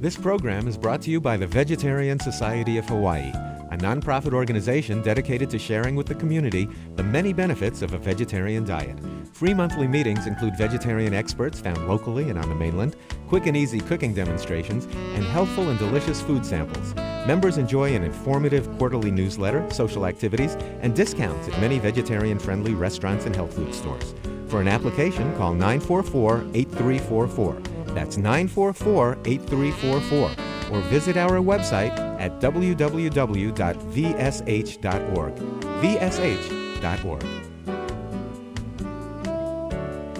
This program is brought to you by the Vegetarian Society of Hawaii, a nonprofit organization dedicated to sharing with the community the many benefits of a vegetarian diet. Free monthly meetings include vegetarian experts found locally and on the mainland, quick and easy cooking demonstrations, and healthful and delicious food samples. Members enjoy an informative quarterly newsletter, social activities, and discounts at many vegetarian-friendly restaurants and health food stores. For an application, call 944-8344. That's 944-8344. Or visit our website at www.vsh.org. vsh.org.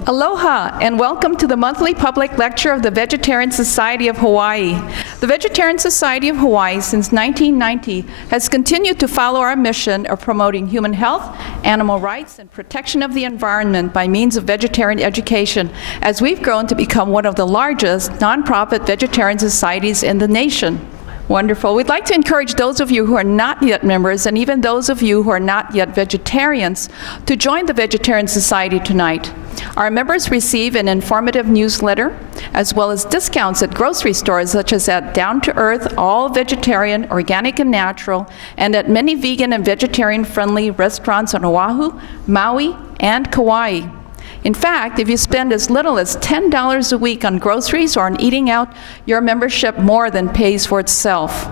Aloha, and welcome to the monthly public lecture of the Vegetarian Society of Hawaii. The Vegetarian Society of Hawaii, since 1990, has continued to follow our mission of promoting human health, animal rights, and protection of the environment by means of vegetarian education, as we've grown to become one of the largest nonprofit vegetarian societies in the nation. Wonderful. We'd like to encourage those of you who are not yet members, and even those of you who are not yet vegetarians, to join the Vegetarian Society tonight. Our members receive an informative newsletter, as well as discounts at grocery stores such as at Down to Earth, all vegetarian, organic and natural, and at many vegan and vegetarian-friendly restaurants on Oahu, Maui, and Kauai. In fact, if you spend as little as $10 a week on groceries or on eating out, your membership more than pays for itself.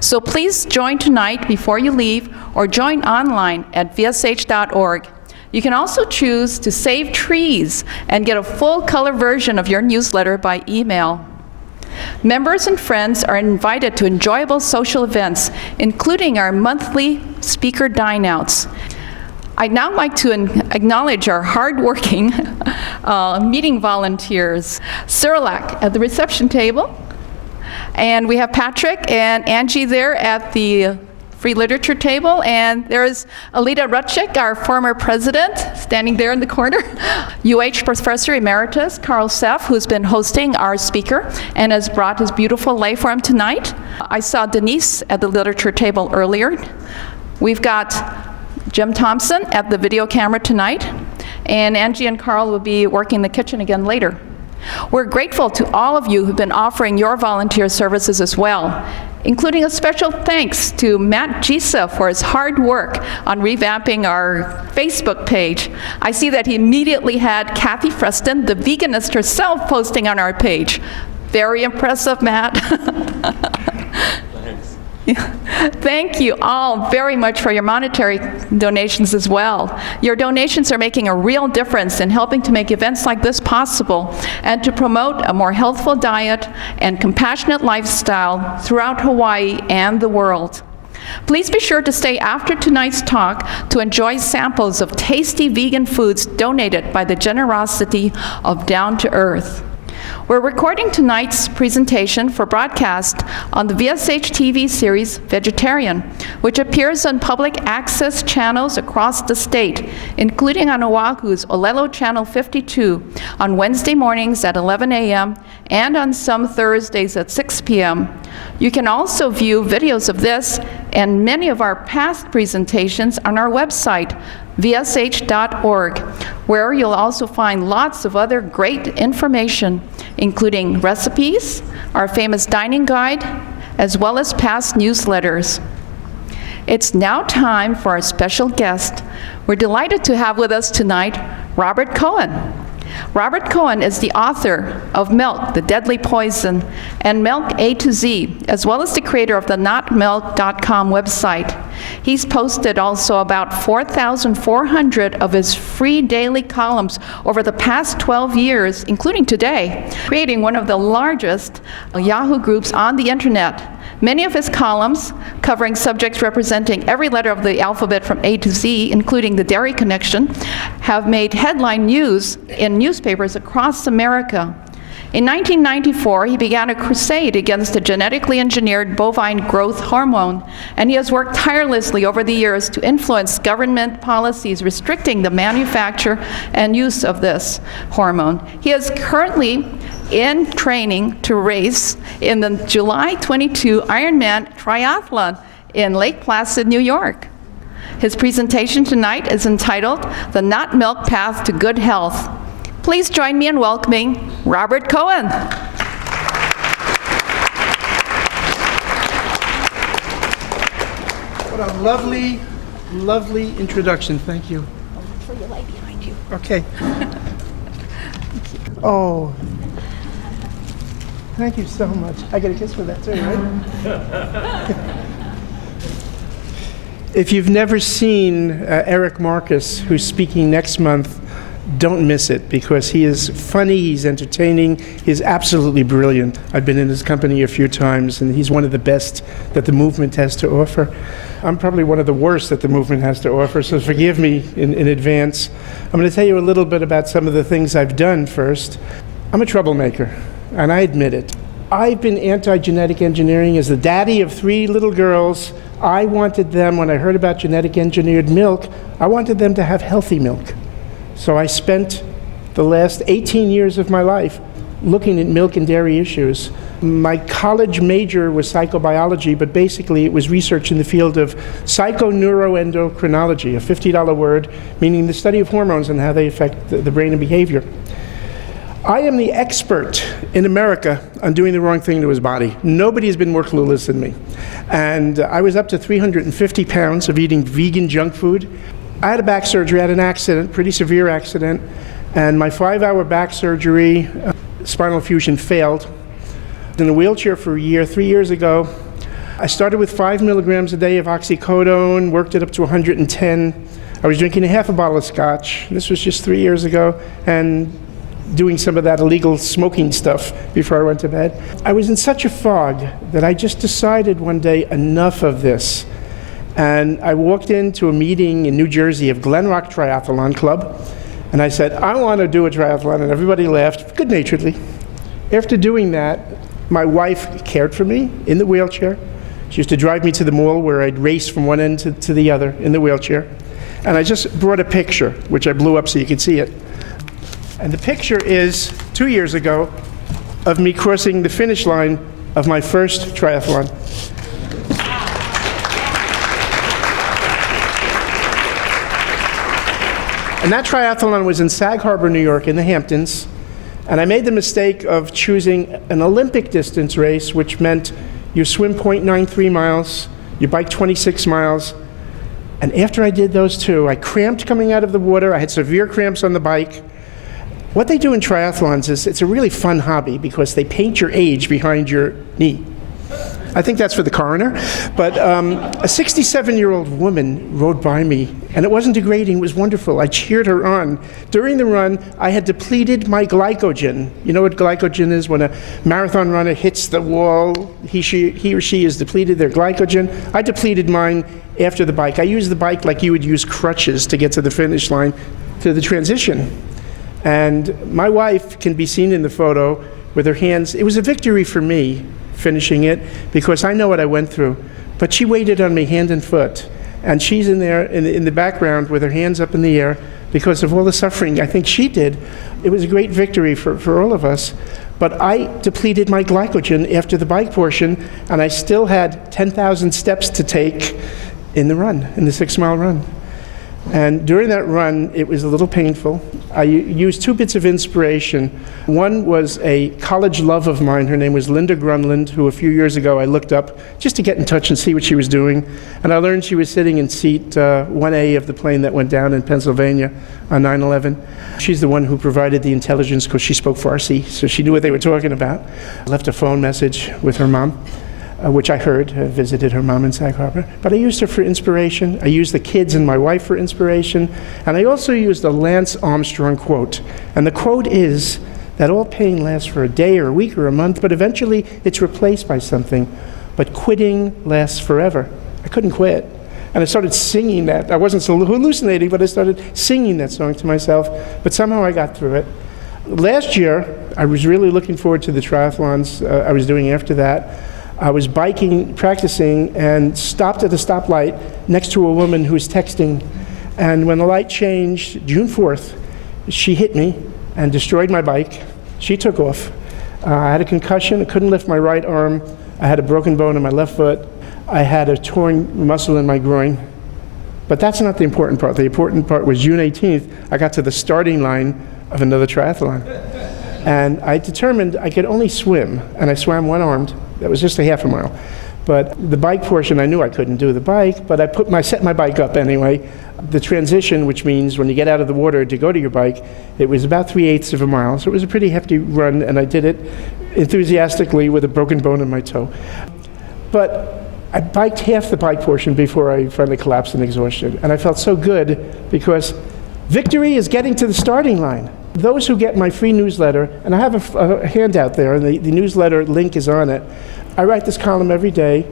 So please join tonight before you leave, or join online at vsh.org. You can also choose to save trees and get a full-color version of your newsletter by email. Members and friends are invited to enjoyable social events, including our monthly speaker dine-outs. I'd now like to acknowledge our hard-working meeting volunteers. Cyrilak at the reception table, and we have Patrick and Angie there at the free literature table, and there's Alita Rutschik, our former president, standing there in the corner. UH Professor Emeritus Carl Seff, who's been hosting our speaker and has brought his beautiful lay for him tonight. I saw Denise at the literature table earlier. We've got Jim Thompson at the video camera tonight, and Angie and Carl will be working the kitchen again later. We're grateful to all of you who've been offering your volunteer services as well, including a special thanks to Matt Gisa for his hard work on revamping our Facebook page. I see that he immediately had Kathy Freston, the veganist herself, posting on our page. Very impressive, Matt. Thank you all very much for your monetary donations as well. Your donations are making a real difference in helping to make events like this possible and to promote a more healthful diet and compassionate lifestyle throughout Hawaii and the world. Please be sure to stay after tonight's talk to enjoy samples of tasty vegan foods donated by the generosity of Down to Earth. We're recording tonight's presentation for broadcast on the VSH TV series Vegetarian, which appears on public access channels across the state, including on Oahu's Olelo Channel 52 on Wednesday mornings at 11 a.m. and on some Thursdays at 6 p.m. You can also view videos of this and many of our past presentations on our website, vsh.org, where you'll also find lots of other great information, including recipes, our famous dining guide, as well as past newsletters. It's now time for our special guest. We're delighted to have with us tonight Robert Cohen. Robert Cohen is the author of Milk, the Deadly Poison, and Milk A to Z, as well as the creator of the NOTMILK.com website. He's posted also about 4,400 of his free daily columns over the past 12 years, including today, creating one of the largest Yahoo groups on the internet. Many of his columns, covering subjects representing every letter of the alphabet from A to Z, including the dairy connection, have made headline news in newspapers across America. In 1994, he began a crusade against the genetically engineered bovine growth hormone, and he has worked tirelessly over the years to influence government policies restricting the manufacture and use of this hormone. He is currently in training to race in the July 22 Ironman triathlon in Lake Placid, New York. His presentation tonight is entitled The NOTMILK Path to Good Health. Please join me in welcoming Robert Cohen. What a lovely, lovely introduction. Thank you. For your light behind you. Okay. Oh. Thank you so much. I get a kiss for that too, right? If you've never seen Eric Marcus, who's speaking next month, don't miss it, because he is funny, he's entertaining, he's absolutely brilliant. I've been in his company a few times, and he's one of the best that the movement has to offer. I'm probably one of the worst that the movement has to offer, so forgive me in advance. I'm going to tell you a little bit about some of the things I've done first. I'm a troublemaker, and I admit it. I've been anti-genetic engineering as the daddy of 3 little girls. I wanted them, when I heard about genetic engineered milk, I wanted them to have healthy milk. So I spent the last 18 years of my life looking at milk and dairy issues. My college major was psychobiology, but basically it was research in the field of psychoneuroendocrinology, a $50 word, meaning the study of hormones and how they affect the brain and behavior. I am the expert in America on doing the wrong thing to his body. Nobody has been more clueless than me. And I was up to 350 pounds of eating vegan junk food. I had a back surgery, I had an accident, pretty severe accident, and my 5-hour back surgery, spinal fusion, failed. In a wheelchair for a year. 3 years ago, I started with 5 milligrams a day of oxycodone, worked it up to 110. I was drinking a half a bottle of scotch. This was just 3 years ago, and doing some of that illegal smoking stuff before I went to bed. I was in such a fog that I just decided one day, enough of this. And I walked into a meeting in New Jersey of Glen Rock Triathlon Club, and I said, I want to do a triathlon, and everybody laughed, good-naturedly. After doing that, my wife cared for me in the wheelchair. She used to drive me to the mall where I'd race from one end to the other in the wheelchair. And I just brought a picture, which I blew up so you could see it. And the picture is 2 years ago of me crossing the finish line of my first triathlon. And that triathlon was in Sag Harbor, New York, in the Hamptons. And I made the mistake of choosing an Olympic distance race, which meant you swim 0.93 miles, you bike 26 miles. And after I did those two, I cramped coming out of the water. I had severe cramps on the bike. What they do in triathlons is it's a really fun hobby because they paint your age behind your knee. I think that's for the coroner. But a 67-year-old woman rode by me, and it wasn't degrading, it was wonderful. I cheered her on. During the run, I had depleted my glycogen. You know what glycogen is? When a marathon runner hits the wall, he or she has depleted their glycogen. I depleted mine after the bike. I used the bike like you would use crutches to get to the finish line, to the transition. And my wife can be seen in the photo with her hands. It was a victory for me finishing it because I know what I went through. But she waited on me hand and foot. And she's in there in the background with her hands up in the air because of all the suffering I think she did. It was a great victory for all of us. But I depleted my glycogen after the bike portion, and I still had 10,000 steps to take in the run, in the 6-mile run. And during that run, it was a little painful. I used 2 bits of inspiration. One was a college love of mine. Her name was Linda Grunland, who a few years ago I looked up just to get in touch and see what she was doing. And I learned she was sitting in seat 1A of the plane that went down in Pennsylvania on 9/11. She's the one who provided the intelligence because she spoke Farsi, so she knew what they were talking about. I left a phone message with her mom, which I heard. I visited her mom in Sag Harbor. But I used her for inspiration. I used the kids and my wife for inspiration. And I also used a Lance Armstrong quote. And the quote is that all pain lasts for a day or a week or a month, but eventually it's replaced by something. But quitting lasts forever. I couldn't quit. And I started singing that. I wasn't so hallucinating, but I started singing that song to myself. But somehow I got through it. Last year, I was really looking forward to the triathlons I was doing after that. I was biking, practicing, and stopped at a stoplight next to a woman who was texting. And when the light changed, June 4th, she hit me and destroyed my bike. She took off. I had a concussion. I couldn't lift my right arm. I had a broken bone in my left foot. I had a torn muscle in my groin. But that's not the important part. The important part was June 18th, I got to the starting line of another triathlon. And I determined I could only swim, and I swam one-armed. That was just a half a mile. But the bike portion, I knew I couldn't do the bike, but I set my bike up anyway. The transition, which means when you get out of the water to go to your bike, it was about 3/8 of a mile. So it was a pretty hefty run, and I did it enthusiastically with a broken bone in my toe. But I biked half the bike portion before I finally collapsed in exhaustion. And I felt so good because victory is getting to the starting line. Those who get my free newsletter, and I have a handout there, and the newsletter link is on it. I write this column every day.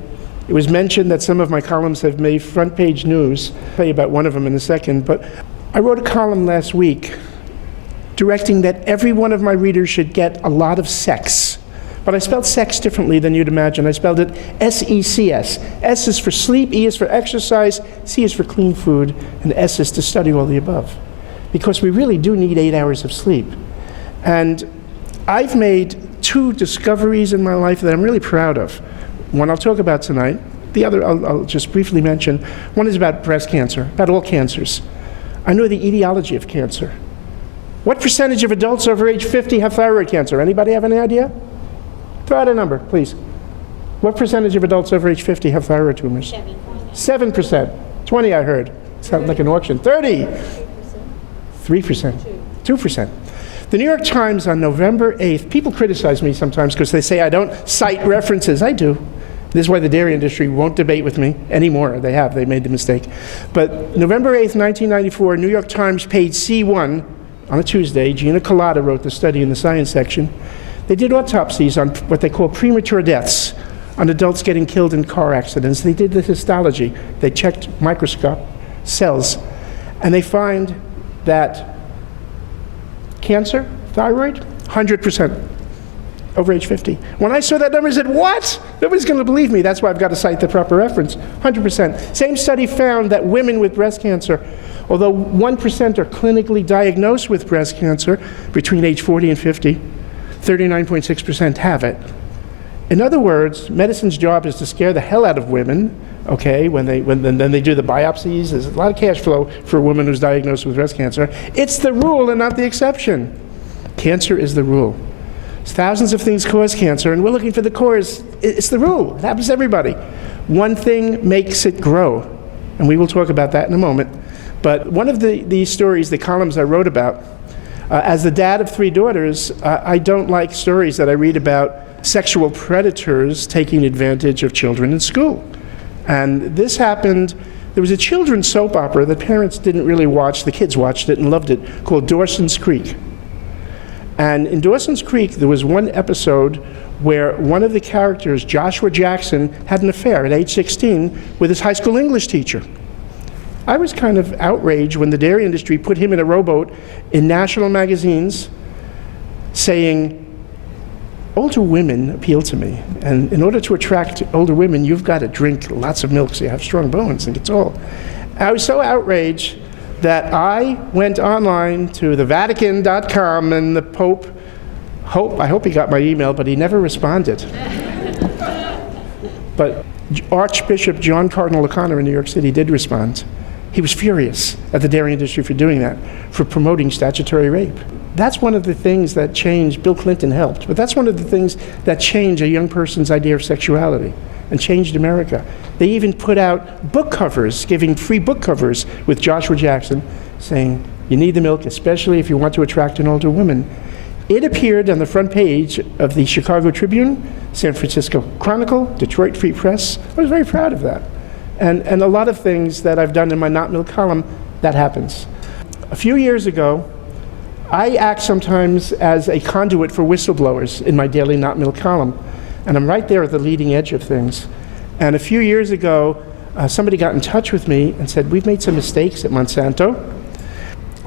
It was mentioned that some of my columns have made front page news. I'll tell you about one of them in a second. But I wrote a column last week directing that every one of my readers should get a lot of sex. But I spelled sex differently than you'd imagine. I spelled it S-E-C-S. S is for sleep, E is for exercise, C is for clean food, and S is to study all the above. Because we really do need 8 hours of sleep. And I've made 2 discoveries in my life that I'm really proud of. One I'll talk about tonight. The other I'll just briefly mention. One is about breast cancer, about all cancers. I know the etiology of cancer. What percentage of adults over age 50 have thyroid cancer? Anybody have any idea? Throw out a number, please. What percentage of adults over age 50 have thyroid tumors? 7%. 20, I heard. Sounds like an auction. 30. 3%. 2%. The New York Times on November 8th, people criticize me sometimes because they say I don't cite references. I do. This is why the dairy industry won't debate with me anymore. They made the mistake. But November 8th, 1994, New York Times, page C1, on a Tuesday, Gina Collada wrote the study in the science section. They did autopsies on what they call premature deaths, on adults getting killed in car accidents. They did the histology. They checked microscope cells, and they find that cancer, thyroid, 100% over age 50. When I saw that number, I said, what? Nobody's going to believe me. That's why I've got to cite the proper reference. 100%. Same study found that women with breast cancer, although 1% are clinically diagnosed with breast cancer between age 40 and 50, 39.6% have it. In other words, medicine's job is to scare the hell out of women, okay, then they do the biopsies. There's a lot of cash flow for a woman who's diagnosed with breast cancer. It's the rule and not the exception. Cancer is the rule. Thousands of things cause cancer, and we're looking for the cause. It's the rule. It happens to everybody. One thing makes it grow, and we will talk about that in a moment. But one of these stories, the columns I wrote about, as the dad of 3 daughters, I don't like stories that I read about sexual predators taking advantage of children in school. And this happened. There was a children's soap opera that parents didn't really watch. The kids watched it and loved it, called Dawson's Creek. And in Dawson's Creek, there was one episode where one of the characters, Joshua Jackson, had an affair at age 16 with his high school English teacher. I was kind of outraged when the dairy industry put him in a rowboat in national magazines saying, older women appeal to me. And in order to attract older women, you've got to drink lots of milk so you have strong bones and get tall. I was so outraged that I went online to thevatican.com, and the Pope, I hope he got my email, but he never responded. But Archbishop John Cardinal O'Connor in New York City did respond. He was furious at the dairy industry for doing that, for promoting statutory rape. That's one of the things that changed. Bill Clinton helped, but that's one of the things that changed a young person's idea of sexuality and changed America. They even put out book covers, giving free book covers with Joshua Jackson, saying, you need the milk, especially if you want to attract an older woman. It appeared on the front page of the Chicago Tribune, San Francisco Chronicle, Detroit Free Press. I was very proud of that. And a lot of things that I've done in my NOTMILK column, that happens. A few years ago, I act sometimes as a conduit for whistleblowers in my daily NOTMILK column. And I'm right there at the leading edge of things. And a few years ago, somebody got in touch with me and said, we've made some mistakes at Monsanto.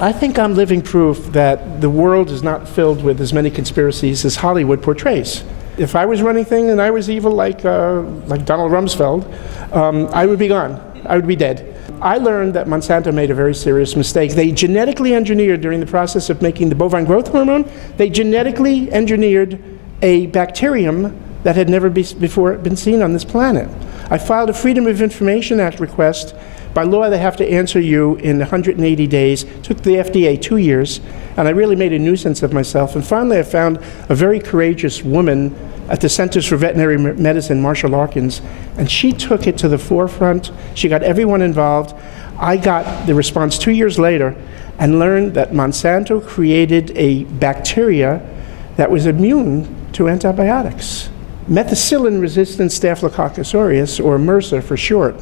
I think I'm living proof that the world is not filled with as many conspiracies as Hollywood portrays. If I was running things and I was evil like Donald Rumsfeld, I would be gone. I would be dead. I learned that Monsanto made a very serious mistake. They genetically engineered, during the process of making the bovine growth hormone, they genetically engineered a bacterium that had never before been seen on this planet. I filed a Freedom of Information Act request. By law, they have to answer you in 180 days. It took the FDA 2 years, and I really made a nuisance of myself. And finally, I found a very courageous woman at the Centers for Veterinary Medicine, Marsha Larkins, and she took it to the forefront. She got everyone involved. I got the response 2 years later and learned that Monsanto created a bacteria that was immune to antibiotics. Methicillin-resistant Staphylococcus aureus, or MRSA for short.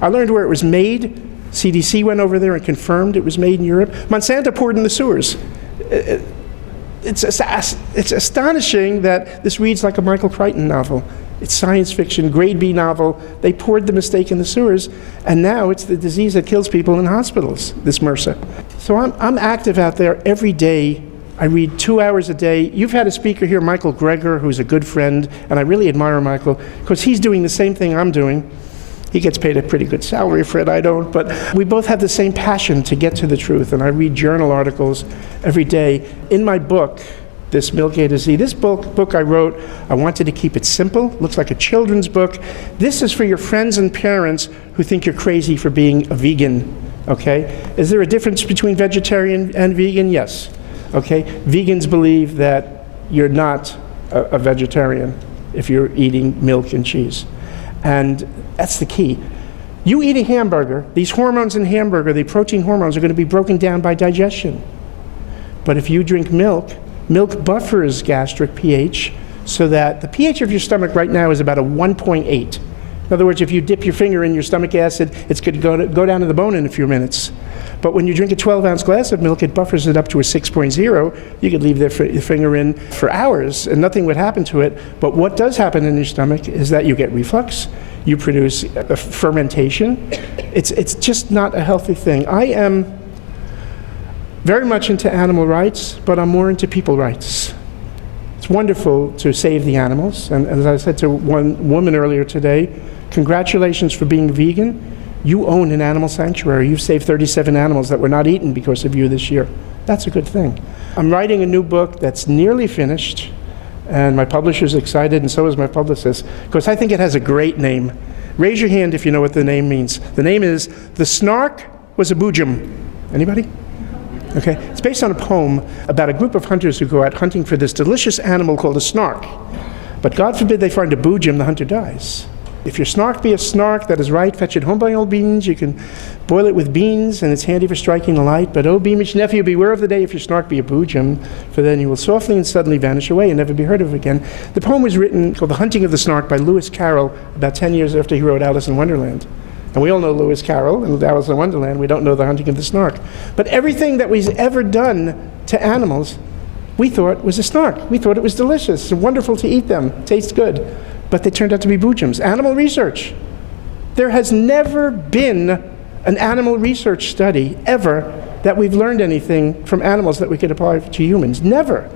I learned where it was made. CDC went over there and confirmed it was made in Europe. Monsanto poured in the sewers. It's astonishing that this reads like a Michael Crichton novel. It's science fiction, grade B novel. They poured the mistake in the sewers, and now it's the disease that kills people in hospitals, this MRSA. So I'm active out there every day. I read 2 hours a day. You've had a speaker here, Michael Greger, who's a good friend, and I really admire Michael, because he's doing the same thing I'm doing. He gets paid a pretty good salary for it, I don't, but we both have the same passion to get to the truth, and I read journal articles every day. In my book, this Milk A to Z, this book I wrote, I wanted to keep it simple, looks like a children's book. This is for your friends and parents who think you're crazy for being a vegan, okay? Is there a difference between vegetarian and vegan? Yes. Okay, vegans believe that you're not a vegetarian if you're eating milk and cheese. And that's the key. You eat a hamburger, these hormones in hamburger, the protein hormones, are going to be broken down by digestion. But if you drink milk, milk buffers gastric pH so that the pH of your stomach right now is about a 1.8. In other words, if you dip your finger in your stomach acid, it's going to go down to the bone in a few minutes. But when you drink a 12-ounce glass of milk, it buffers it up to a 6.0. You could leave your finger in for hours and nothing would happen to it. But what does happen in your stomach is that you get reflux, you produce a fermentation. It's just not a healthy thing. I am very much into animal rights, but I'm more into people rights. It's wonderful to save the animals. And as I said to one woman earlier today, congratulations for being vegan. You own an animal sanctuary. You've saved 37 animals that were not eaten because of you this year. That's a good thing. I'm writing a new book that's nearly finished, and my publisher's excited, and so is my publicist, because I think it has a great name. Raise your hand if you know what the name means. The name is The Snark Was a Boojum. Anybody? Okay. It's based on a poem about a group of hunters who go out hunting for this delicious animal called a snark. But God forbid they find a boojum, the hunter dies. If your snark be a snark, that is right, fetch it home by old beans. You can boil it with beans, and it's handy for striking the light. But, oh, beamish nephew, beware of the day if your snark be a boojum, for then you will softly and suddenly vanish away and never be heard of again. The poem was written, called The Hunting of the Snark, by Lewis Carroll, about 10 years after he wrote Alice in Wonderland. And we all know Lewis Carroll and Alice in Wonderland. We don't know The Hunting of the Snark. But everything that we've ever done to animals, we thought was a snark. We thought it was delicious and wonderful to eat them. Tastes good. But they turned out to be boojums. Animal research. There has never been an animal research study ever that we've learned anything from animals that we could apply to humans. Never.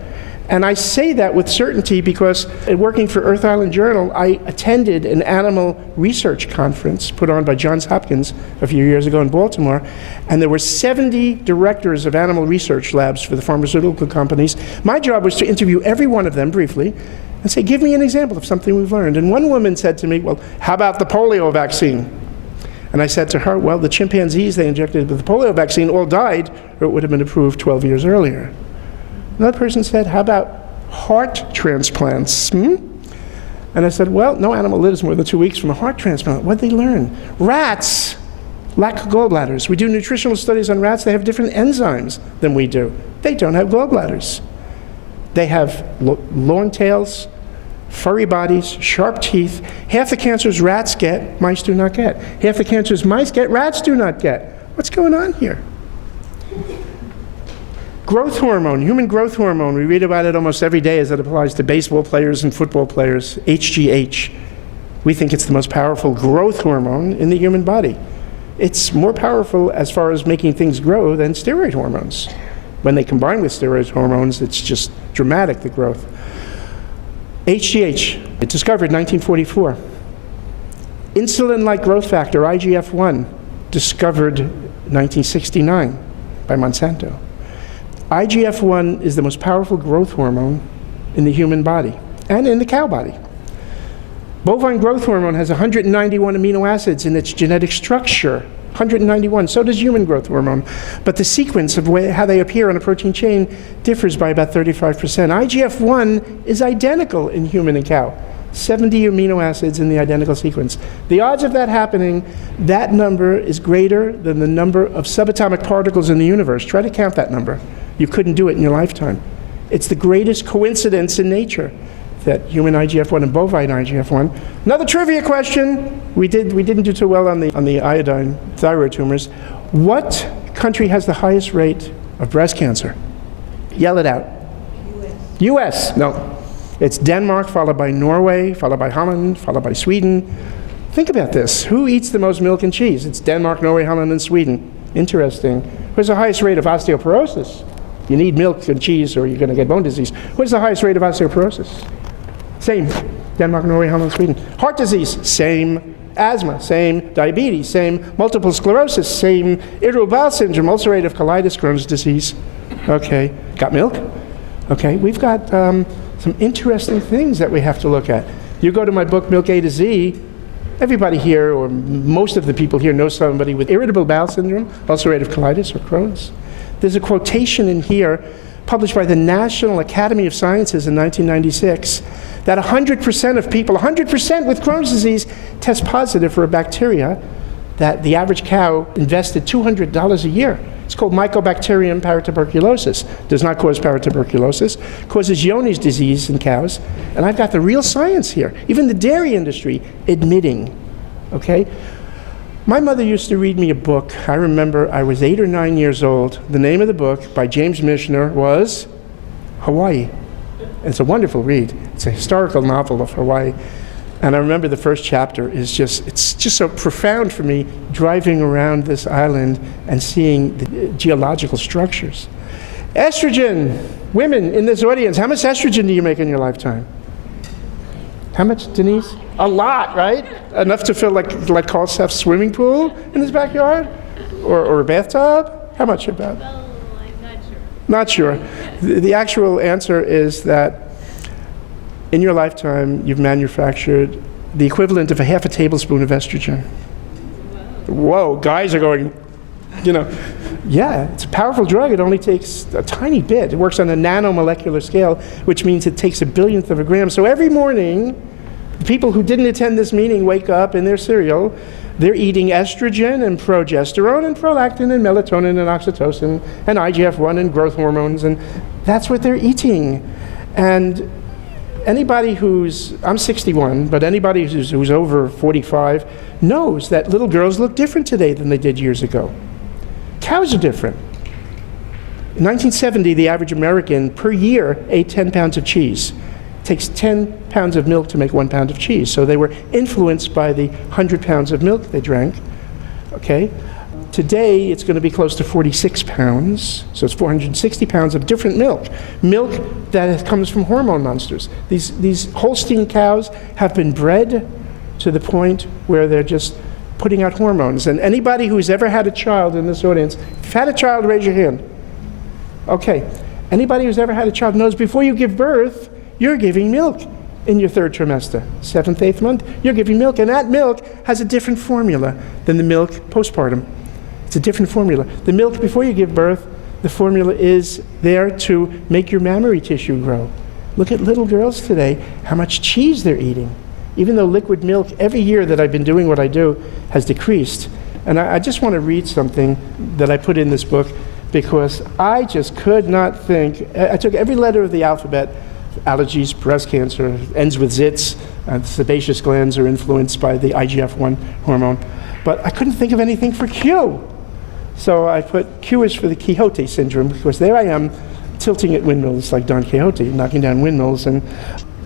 And I say that with certainty because working for Earth Island Journal, I attended an animal research conference put on by Johns Hopkins a few years ago in Baltimore, and there were 70 directors of animal research labs for the pharmaceutical companies. My job was to interview every one of them briefly and say, give me an example of something we've learned. And one woman said to me, well, how about the polio vaccine? And I said to her, well, the chimpanzees they injected with the polio vaccine all died, or it would have been approved 12 years earlier. Another person said, how about heart transplants? And I said, well, no animal lives more than 2 weeks from a heart transplant. What did they learn? Rats lack gallbladders. We do nutritional studies on rats. They have different enzymes than we do. They don't have gallbladders. They have long tails, furry bodies, sharp teeth. Half the cancers rats get, mice do not get. Half the cancers mice get, rats do not get. What's going on here? Growth hormone, human growth hormone, we read about it almost every day as it applies to baseball players and football players, HGH. We think it's the most powerful growth hormone in the human body. It's more powerful as far as making things grow than steroid hormones. When they combine with steroid hormones, it's just dramatic, the growth. HGH, discovered in 1944. Insulin-like growth factor, IGF-1, discovered 1969 by Monsanto. IGF-1 is the most powerful growth hormone in the human body and in the cow body. Bovine growth hormone has 191 amino acids in its genetic structure. 191. So does human growth hormone. But the sequence of how they appear on a protein chain differs by about 35%. IGF-1 is identical in human and cow. 70 amino acids in the identical sequence. The odds of that happening, that number is greater than the number of subatomic particles in the universe. Try to count that number. You couldn't do it in your lifetime. It's the greatest coincidence in nature that human IGF-1 and bovine IGF-1. Another trivia question. We didn't do too well on the iodine thyroid tumors. What country has the highest rate of breast cancer? Yell it out. US. No. It's Denmark, followed by Norway, followed by Holland, followed by Sweden. Think about this. Who eats the most milk and cheese? It's Denmark, Norway, Holland, and Sweden. Interesting. Who's the highest rate of osteoporosis? You need milk and cheese or you're going to get bone disease. What's the highest rate of osteoporosis? Same. Denmark, Norway, Holland, Sweden. Heart disease, same. Asthma, same. Diabetes, same. Multiple sclerosis, same. Irritable bowel syndrome, ulcerative colitis, Crohn's disease. Okay. Got milk? Okay. We've got some interesting things that we have to look at. You go to my book, Milk A to Z, everybody here, or most of the people here, know somebody with irritable bowel syndrome, ulcerative colitis, or Crohn's. There's a quotation in here published by the National Academy of Sciences in 1996 that 100% of people, 100% with Crohn's disease, test positive for a bacteria that the average cow invested $200 a year. It's called Mycobacterium paratuberculosis. Does not cause paratuberculosis, causes Johne's disease in cows. And I've got the real science here. Even the dairy industry admitting, okay? My mother used to read me a book. I remember I was 8 or 9 years old. The name of the book by James Michener was Hawaii. It's a wonderful read. It's a historical novel of Hawaii. And I remember the first chapter is it's just so profound for me, driving around this island and seeing the geological structures. Estrogen. Women in this audience, how much estrogen do you make in your lifetime? How much, Denise? A lot, right? Enough to fill like Carl Seth's swimming pool in his backyard? Or a bathtub? How much about? Well, I'm not sure. Not sure. The actual answer is that in your lifetime, you've manufactured the equivalent of a half a tablespoon of estrogen. Whoa, guys are going, you know. Yeah, it's a powerful drug. It only takes a tiny bit. It works on a nanomolecular scale, which means it takes a billionth of a gram. So every morning, the people who didn't attend this meeting wake up in their cereal. They're eating estrogen and progesterone and prolactin and melatonin and oxytocin and IGF-1 and growth hormones, and that's what they're eating. And anybody I'm 61, but anybody who's over 45 knows that little girls look different today than they did years ago. Cows are different. In 1970, the average American per year ate 10 pounds of cheese. It takes 10 pounds of milk to make 1 pound of cheese. So they were influenced by the 100 pounds of milk they drank. Okay? Today, it's going to be close to 46 pounds. So it's 460 pounds of different milk. Milk that comes from hormone monsters. These Holstein cows have been bred to the point where they're just putting out hormones. And anybody who's ever had a child in this audience, if you've had a child, raise your hand. Okay. Anybody who's ever had a child knows before you give birth, you're giving milk in your 3rd trimester, 7th, 8th month. You're giving milk, and that milk has a different formula than the milk postpartum. It's a different formula. The milk before you give birth, the formula is there to make your mammary tissue grow. Look at little girls today, how much cheese they're eating. Even though liquid milk, every year that I've been doing what I do, has decreased. And I just want to read something that I put in this book because I just could not think. I took every letter of the alphabet, allergies, breast cancer, ends with zits, sebaceous glands are influenced by the IGF-1 hormone. But I couldn't think of anything for Q. So I put Q is for the Quixote syndrome because there I am tilting at windmills like Don Quixote, knocking down windmills. And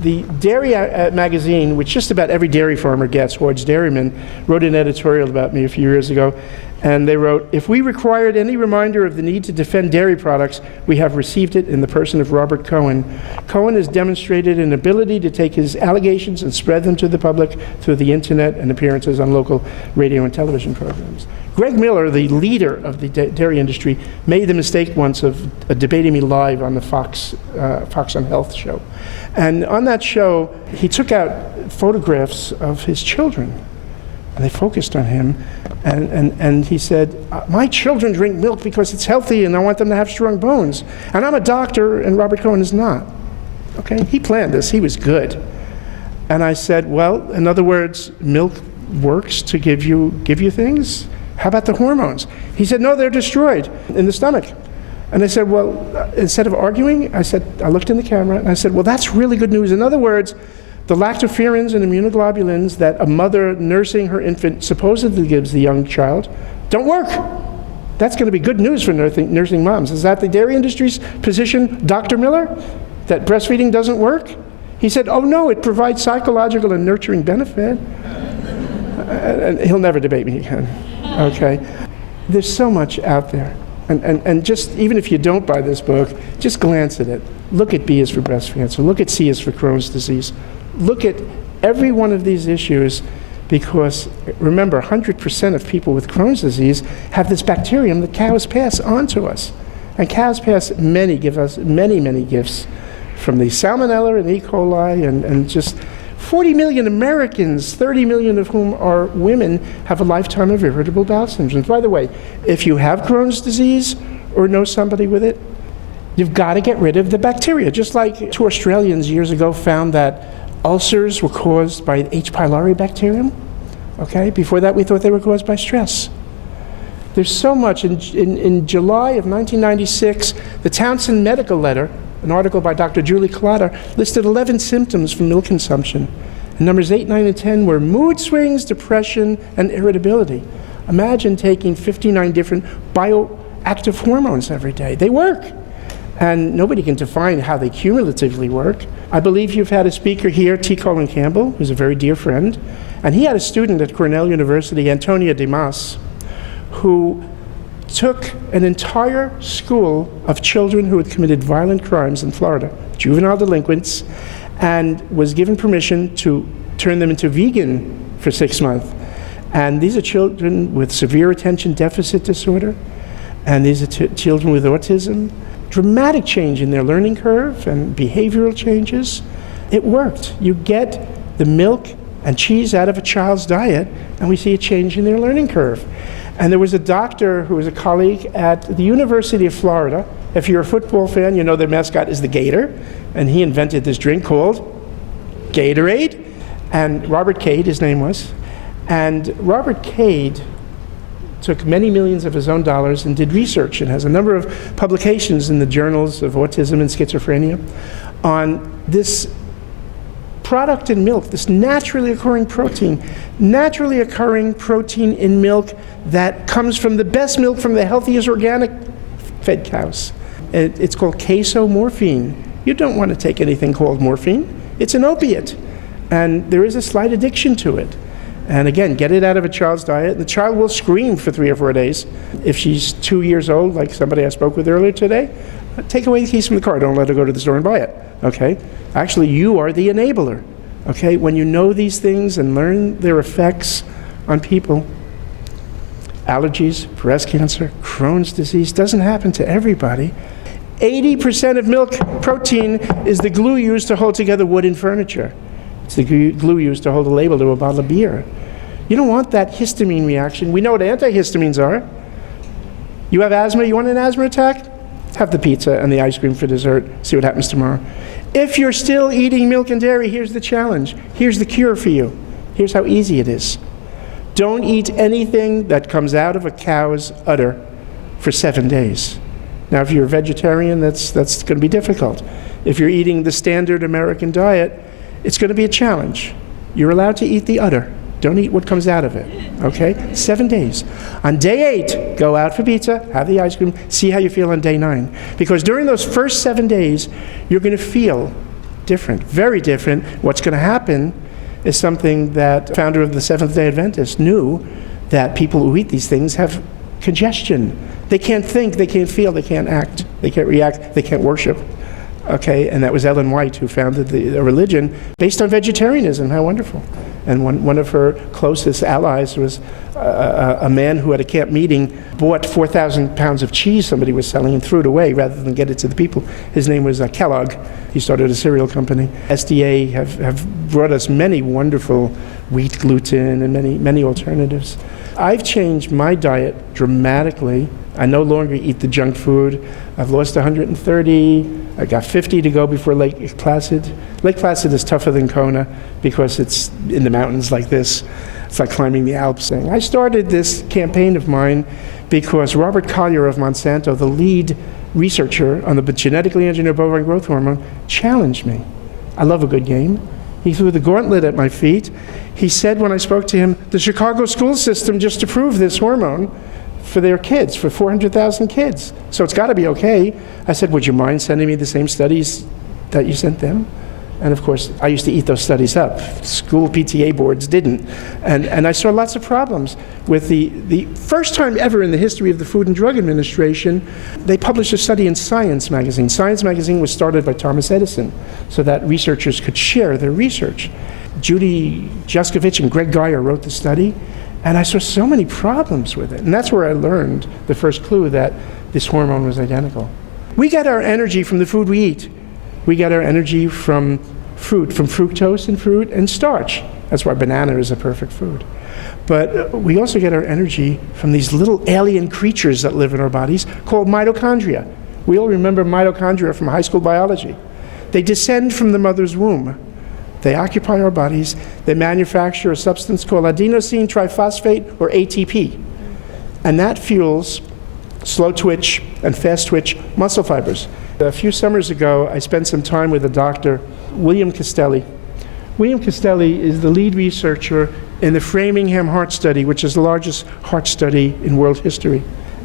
the dairy magazine, which just about every dairy farmer gets, Ward's Dairyman, wrote an editorial about me a few years ago. And they wrote, if we required any reminder of the need to defend dairy products, we have received it in the person of Robert Cohen. Cohen has demonstrated an ability to take his allegations and spread them to the public through the internet and appearances on local radio and television programs. Greg Miller, the leader of the dairy industry, made the mistake once of debating me live on the Fox on Health show. And on that show, he took out photographs of his children. And they focused on him, and he said, my children drink milk because it's healthy and I want them to have strong bones. And I'm a doctor, and Robert Cohen is not. Okay, he planned this, he was good. And I said, well, in other words, milk works to give you things? How about the hormones? He said, no, they're destroyed in the stomach. And I said, well, instead of arguing, I looked in the camera and I said, well, that's really good news. In other words, the lactoferrins and immunoglobulins that a mother nursing her infant supposedly gives the young child don't work. That's going to be good news for nursing moms. Is that the dairy industry's position, Dr. Miller, that breastfeeding doesn't work? He said, oh no, it provides psychological and nurturing benefit. And he'll never debate me again, okay? There's so much out there. And just, even if you don't buy this book, just glance at it. Look at B is for breast cancer. Look at C is for Crohn's disease. Look at every one of these issues, because remember, 100% of people with Crohn's disease have this bacterium that cows pass on to us. And cows give us many gifts, from the salmonella and E. coli, and just 40 million Americans, 30 million of whom are women, have a lifetime of irritable bowel syndrome. By the way, if you have Crohn's disease or know somebody with it, you've got to get rid of the bacteria. Just like 2 Australians years ago found that ulcers were caused by H. pylori bacterium. Okay? Before that, we thought they were caused by stress. There's so much. In July of 1996, the Townsend Medical Letter, an article by Dr. Julie Clatter, listed 11 symptoms from milk consumption. And numbers 8, 9, and 10 were mood swings, depression, and irritability. Imagine taking 59 different bioactive hormones every day. They work. And nobody can define how they cumulatively work. I believe you've had a speaker here, T. Colin Campbell, who's a very dear friend. And he had a student at Cornell University, Antonia Dimas, who took an entire school of children who had committed violent crimes in Florida, juvenile delinquents, and was given permission to turn them into vegan for 6 months. And these are children with severe attention deficit disorder, and these are children with autism. Dramatic change in their learning curve and behavioral changes. It worked. You get the milk and cheese out of a child's diet, and we see a change in their learning curve. And there was a doctor who was a colleague at the University of Florida. If you're a football fan, you know their mascot is the Gator, and he invented this drink called Gatorade, and Robert Cade, his name was. And Robert Cade took many millions of his own dollars and did research, and has a number of publications in the journals of autism and schizophrenia on this product in milk, this naturally occurring protein in milk that comes from the best milk from the healthiest organic fed cows. It's called casomorphine. You don't want to take anything called morphine. It's an opiate, and there is a slight addiction to it. And again, get it out of a child's diet. The child will scream for 3 or 4 days. If she's 2 years old, like somebody I spoke with earlier today, take away the keys from the car. Don't let her go to the store and buy it, okay? Actually, you are the enabler, okay? When you know these things and learn their effects on people, allergies, breast cancer, Crohn's disease, doesn't happen to everybody. 80% of milk protein is the glue used to hold together wooden furniture. It's the glue used to hold a label to a bottle of beer. You don't want that histamine reaction. We know what antihistamines are. You have asthma, you want an asthma attack? Have the pizza and the ice cream for dessert. See what happens tomorrow. If you're still eating milk and dairy, here's the challenge. Here's the cure for you. Here's how easy it is. Don't eat anything that comes out of a cow's udder for 7 days. Now, if you're a vegetarian, that's going to be difficult. If you're eating the standard American diet, it's going to be a challenge. You're allowed to eat the udder. Don't eat what comes out of it, okay? 7 days. On day 8, go out for pizza, have the ice cream, see how you feel on day 9. Because during those first 7 days, you're going to feel different, very different. What's going to happen is something that the founder of the Seventh-day Adventists knew, that people who eat these things have congestion. They can't think, they can't feel, they can't act, they can't react, they can't worship. Okay, and that was Ellen White who founded a religion based on vegetarianism. How wonderful. And one of her closest allies was a man who at a camp meeting bought 4,000 pounds of cheese somebody was selling and threw it away rather than get it to the people. His name was Kellogg. He started a cereal company. SDA have brought us many wonderful wheat, gluten, and many alternatives. I've changed my diet dramatically. I no longer eat the junk food. I've lost 130. I got 50 to go before Lake Placid. Lake Placid is tougher than Kona because it's in the mountains like this. It's like climbing the Alps. I started this campaign of mine because Robert Cohen of Monsanto, the lead researcher on the genetically engineered bovine growth hormone, challenged me. I love a good game. He threw the gauntlet at my feet. He said when I spoke to him, the Chicago school system just approved this hormone for their kids, for 400,000 kids. So it's got to be okay. I said, would you mind sending me the same studies that you sent them? And of course, I used to eat those studies up. School PTA boards didn't. And I saw lots of problems with the first time ever in the history of the Food and Drug Administration, they published a study in Science magazine. Science magazine was started by Thomas Edison so that researchers could share their research. Judy Juskovich and Greg Geyer wrote the study, and I saw so many problems with it. And that's where I learned the first clue that this hormone was identical. We get our energy from the food we eat. We get our energy from fruit, from fructose in fruit and starch. That's why banana is a perfect food. But we also get our energy from these little alien creatures that live in our bodies called mitochondria. We all remember mitochondria from high school biology. They descend from the mother's womb. They occupy our bodies. They manufacture a substance called adenosine triphosphate, or ATP. And that fuels slow twitch and fast twitch muscle fibers. A few summers ago, I spent some time with a doctor, William Castelli. William Castelli is the lead researcher in the Framingham Heart Study, which is the largest heart study in world history.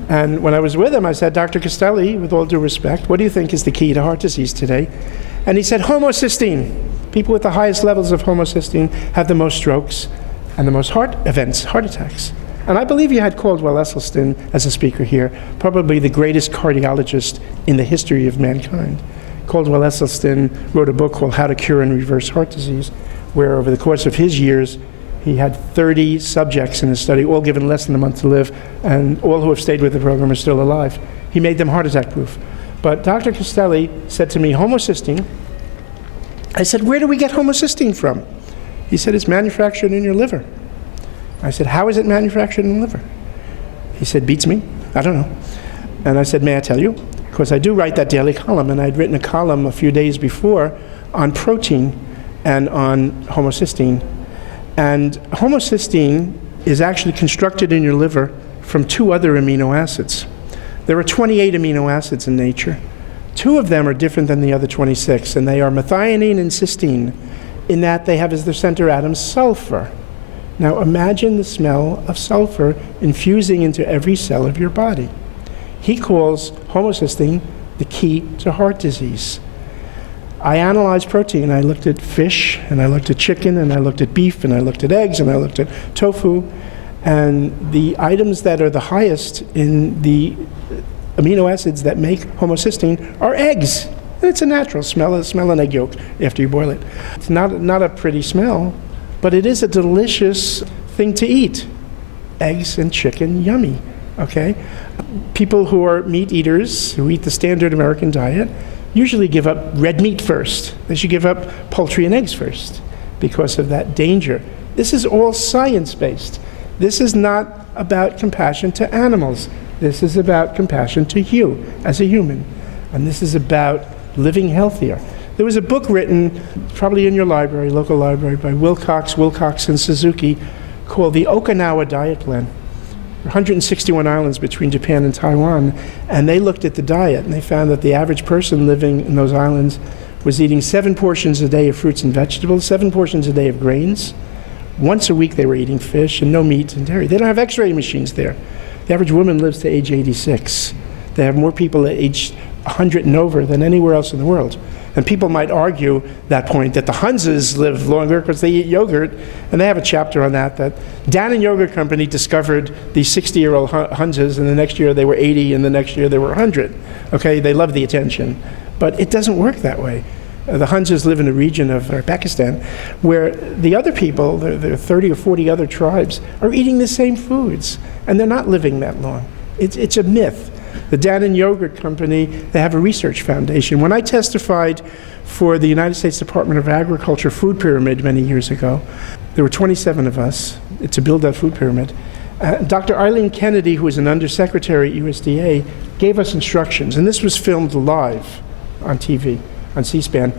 And when I was with him, I said, Dr. Castelli, with all due respect, what do you think is the key to heart disease today? And he said, homocysteine. People with the highest levels of homocysteine have the most strokes and the most heart events, heart attacks. And I believe you had Caldwell Esselstyn as a speaker here, probably the greatest cardiologist in the history of mankind. Caldwell Esselstyn wrote a book called How to Cure and Reverse Heart Disease, where over the course of his years, he had 30 subjects in his study, all given less than a month to live, and all who have stayed with the program are still alive. He made them heart attack proof. But Dr. Castelli said to me, homocysteine. I said, where do we get homocysteine from? He said, it's manufactured in your liver. I said, how is it manufactured in the liver? He said, beats me. I don't know. And I said, may I tell you? Because I do write that daily column, and I'd written a column a few days before on protein and on homocysteine. And homocysteine is actually constructed in your liver from 2 other amino acids. There are 28 amino acids in nature. 2 of them are different than the other 26, and they are methionine and cysteine, in that they have as their center atom sulfur. Now imagine the smell of sulfur infusing into every cell of your body. He calls homocysteine the key to heart disease. I analyzed protein. I looked at fish, and I looked at chicken, and I looked at beef, and I looked at eggs, and I looked at tofu, and the items that are the highest in the amino acids that make homocysteine are eggs. And it's a natural smell. Smell an egg yolk after you boil it. It's not a pretty smell, but it is a delicious thing to eat. Eggs and chicken, yummy, okay? People who are meat eaters, who eat the standard American diet, usually give up red meat first. They should give up poultry and eggs first because of that danger. This is all science-based. This is not about compassion to animals. This is about compassion to you as a human. And this is about living healthier. There was a book written, probably in your library, local library, by Wilcox, and Suzuki, called The Okinawa Diet Plan. 161 islands between Japan and Taiwan, and they looked at the diet, and they found that the average person living in those islands was eating 7 portions a day of fruits and vegetables, 7 portions a day of grains. Once a week they were eating fish and no meat and dairy. They don't have x-ray machines there. The average woman lives to age 86. They have more people at age 100 and over than anywhere else in the world. And people might argue that point that the Hunzes live longer because they eat yogurt, and they have a chapter on that Dannon Yogurt Company discovered these 60-year-old Hunzes, and the next year they were 80, and the next year they were 100. Okay, they love the attention. But it doesn't work that way. The Hunzas live in a region of Pakistan where the other people, there are 30 or 40 other tribes, are eating the same foods, and they're not living that long. It's a myth. The Dannon Yogurt Company, they have a research foundation. When I testified for the United States Department of Agriculture food pyramid many years ago, there were 27 of us to build that food pyramid. Dr. Eileen Kennedy, who was an undersecretary at USDA, gave us instructions, and this was filmed live on TV, on C-SPAN,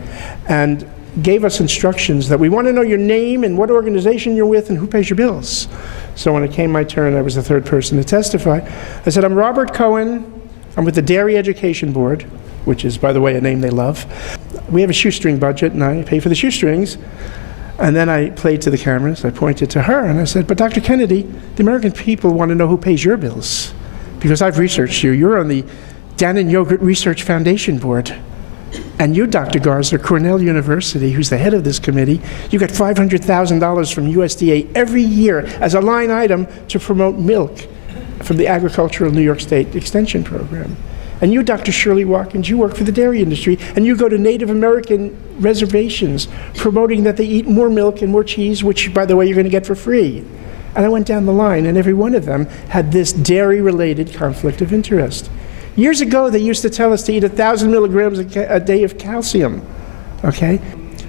and gave us instructions that we want to know your name and what organization you're with and who pays your bills. So when it came my turn, I was the third person to testify. I said, I'm Robert Cohen. I'm with the Dairy Education Board, which is, by the way, a name they love. We have a shoestring budget, and I pay for the shoestrings. And then I played to the cameras. I pointed to her, and I said, but Dr. Kennedy, the American people want to know who pays your bills. Because I've researched you. You're on the Dannon Yogurt Research Foundation Board. And you, Dr. Garza, Cornell University, who's the head of this committee, you get $500,000 from USDA every year as a line item to promote milk from the Agricultural New York State Extension Program. And you, Dr. Shirley Watkins, you work for the dairy industry, and you go to Native American reservations promoting that they eat more milk and more cheese, which, by the way, you're going to get for free. And I went down the line, and every one of them had this dairy-related conflict of interest. Years ago, they used to tell us to eat 1,000 milligrams a day of calcium, okay?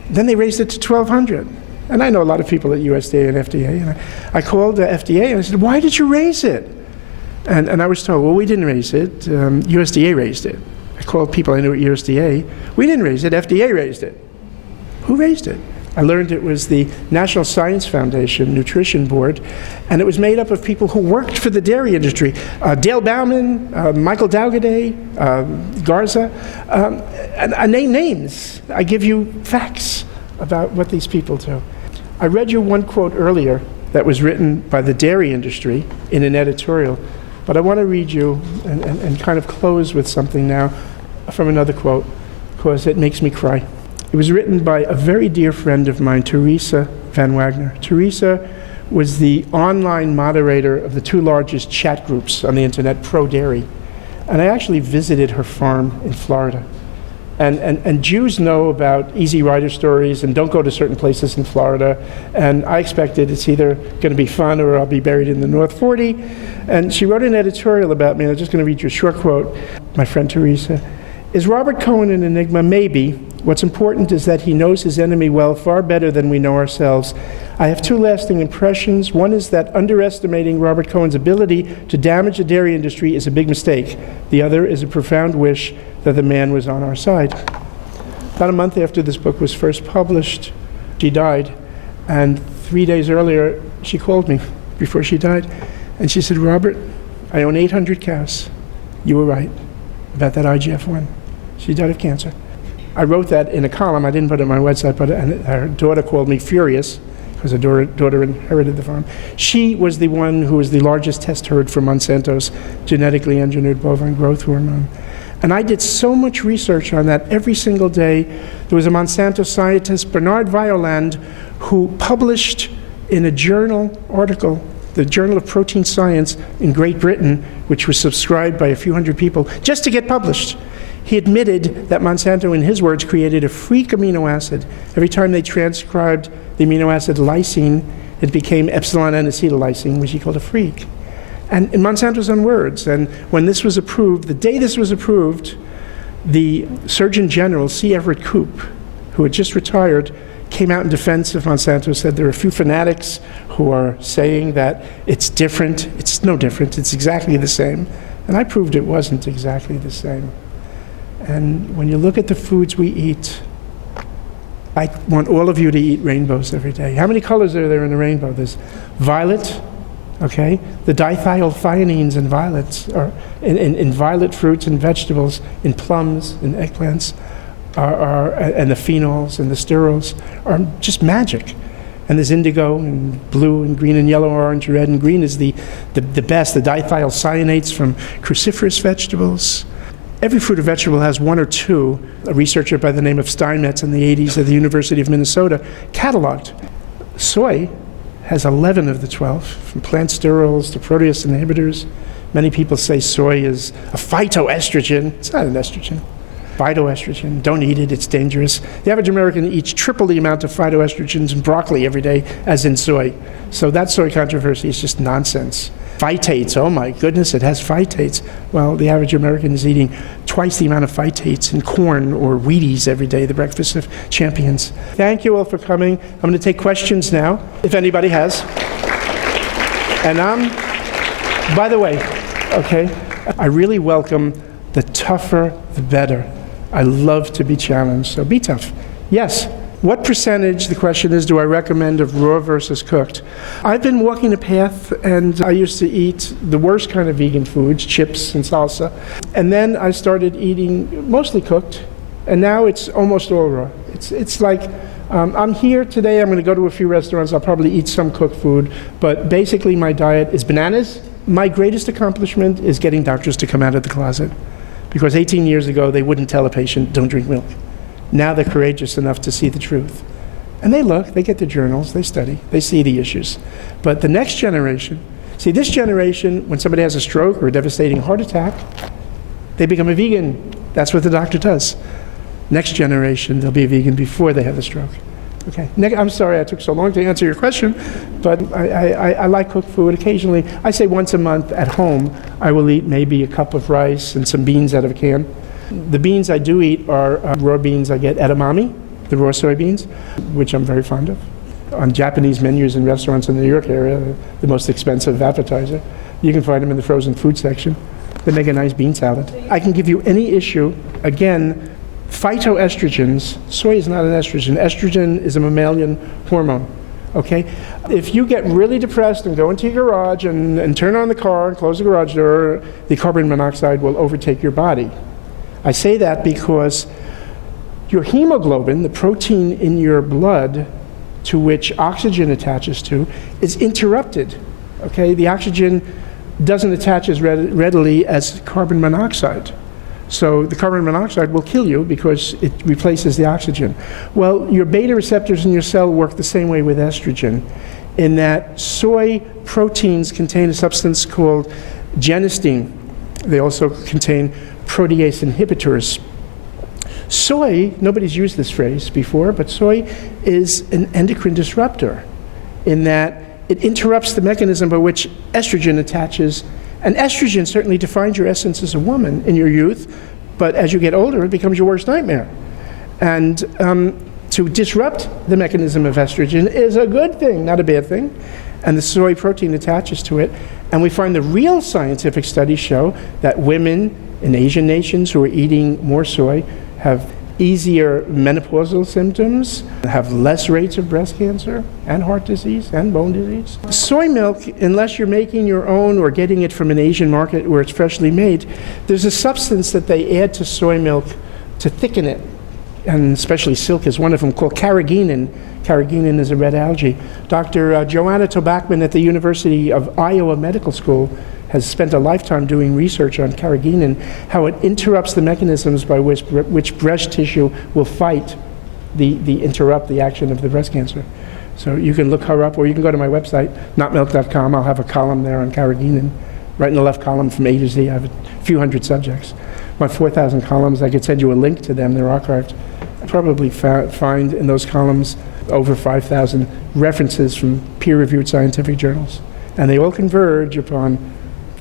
Then they raised it to 1,200. And I know a lot of people at USDA and FDA, and I called the FDA, and I said, why did you raise it? And I was told, well, we didn't raise it. USDA raised it. I called people I knew at USDA. We didn't raise it. FDA raised it. Who raised it? I learned it was the National Science Foundation Nutrition Board, and it was made up of people who worked for the dairy industry. Dale Bauman, Michael Daugaday, Garza. I name names. I give you facts about what these people do. I read you one quote earlier that was written by the dairy industry in an editorial. But I want to read you and kind of close with something now from another quote, because it makes me cry. It was written by a very dear friend of mine, Theresa van Wagner. Theresa was the online moderator of the two largest chat groups on the internet, pro-dairy. And I actually visited her farm in Florida. And Jews know about easy rider stories and don't go to certain places in Florida. And I expected it's either going to be fun or I'll be buried in the North 40. And she wrote an editorial about me, and I'm just going to read you a short quote. My friend Theresa, is Robert Cohen an enigma? Maybe. What's important is that he knows his enemy well, far better than we know ourselves. I have two lasting impressions. One is that underestimating Robert Cohen's ability to damage the dairy industry is a big mistake. The other is a profound wish that the man was on our side. About a month after this book was first published, she died. And 3 days earlier, she called me before she died. And she said, Robert, I own 800 cows. You were right about that IGF-1. She died of cancer. I wrote that in a column. I didn't put it on my website, but her daughter called me furious because her daughter inherited the farm. She was the one who was the largest test herd for Monsanto's genetically engineered bovine growth hormone. And I did so much research on that every single day. There was a Monsanto scientist, Bernard Violand, who published in a journal article, the Journal of Protein Science in Great Britain, which was subscribed by a few hundred people, just to get published. He admitted that Monsanto, in his words, created a freak amino acid. Every time they transcribed the amino acid lysine, it became epsilon N-acetyllysine, which he called a freak. And in Monsanto's own words, and when this was approved, the day this was approved, the Surgeon General, C. Everett Koop, who had just retired, came out in defense of Monsanto, said there are a few fanatics who are saying that it's different. It's no different. It's exactly the same. And I proved it wasn't exactly the same. And when you look at the foods we eat, I want all of you to eat rainbows every day. How many colors are there in a rainbow? There's violet, okay? The diethylthioneins in violets, or in violet fruits and vegetables, in plums and eggplants, and the phenols and the sterols are just magic. And there's indigo and blue and green and yellow, orange, red, and green is the best. The diethylcyanates from cruciferous vegetables. Every fruit or vegetable has one or two. A researcher by the name of Steinmetz in the 80s at the University of Minnesota cataloged. Soy has 11 of the 12, from plant sterols to protease inhibitors. Many people say soy is a phytoestrogen. It's not an estrogen. Phytoestrogen, don't eat it, it's dangerous. The average American eats triple the amount of phytoestrogens in broccoli every day as in soy. So that soy controversy is just nonsense. Phytates, oh my goodness, it has phytates. Well, the average American is eating twice the amount of phytates in corn or Wheaties every day, the breakfast of champions. Thank you all for coming. I'm going to take questions now, if anybody has. And by the way, okay, I really welcome the tougher, the better. I love to be challenged, so be tough. Yes. What percentage, the question is, do I recommend of raw versus cooked? I've been walking a path, and I used to eat the worst kind of vegan foods, chips and salsa. And then I started eating mostly cooked, and now it's almost all raw. It's like, I'm here today, I'm going to go to a few restaurants, I'll probably eat some cooked food, but basically my diet is bananas. My greatest accomplishment is getting doctors to come out of the closet, because 18 years ago they wouldn't tell a patient, don't drink milk. Now they're courageous enough to see the truth. And they look, they get the journals, they study, they see the issues. But the next generation, see this generation, when somebody has a stroke or a devastating heart attack, they become a vegan. That's what the doctor does. Next generation, they'll be a vegan before they have the stroke. Okay, I'm sorry I took so long to answer your question, but I like cooked food occasionally. I say once a month at home, I will eat maybe a cup of rice and some beans out of a can. The beans I do eat are raw beans I get edamame, the raw soybeans, which I'm very fond of. On Japanese menus in restaurants in the New York area, the most expensive appetizer. You can find them in the frozen food section. They make a nice bean salad. I can give you any issue. Again, phytoestrogens, soy is not an estrogen. Estrogen is a mammalian hormone, okay? If you get really depressed and go into your garage and turn on the car and close the garage door, the carbon monoxide will overtake your body. I say that because your hemoglobin, the protein in your blood to which oxygen attaches to, is interrupted, okay? The oxygen doesn't attach as readily as carbon monoxide. So the carbon monoxide will kill you because it replaces the oxygen. Well, your beta receptors in your cell work the same way with estrogen, in that soy proteins contain a substance called genistein. They also contain protease inhibitors. Soy, nobody's used this phrase before, but soy is an endocrine disruptor in that it interrupts the mechanism by which estrogen attaches. And estrogen certainly defines your essence as a woman in your youth, but as you get older, it becomes your worst nightmare. And to disrupt the mechanism of estrogen is a good thing, not a bad thing. And the soy protein attaches to it. And we find the real scientific studies show that women in Asian nations who are eating more soy have easier menopausal symptoms, have less rates of breast cancer and heart disease and bone disease. Soy milk, unless you're making your own or getting it from an Asian market where it's freshly made, there's a substance that they add to soy milk to thicken it, and especially silk is one of them, called carrageenan. Carrageenan is a red algae. Dr. Joanna Backman at the University of Iowa Medical School has spent a lifetime doing research on carrageenan, how it interrupts the mechanisms by which breast tissue will fight interrupt the action of the breast cancer. So you can look her up, or you can go to my website, NOTMILK.com. I'll have a column there on carrageenan. Right in the left column from A to Z, I have a few hundred subjects. My 4,000 columns, I could send you a link to them, they're archived. I probably find in those columns over 5,000 references from peer-reviewed scientific journals. And they all converge upon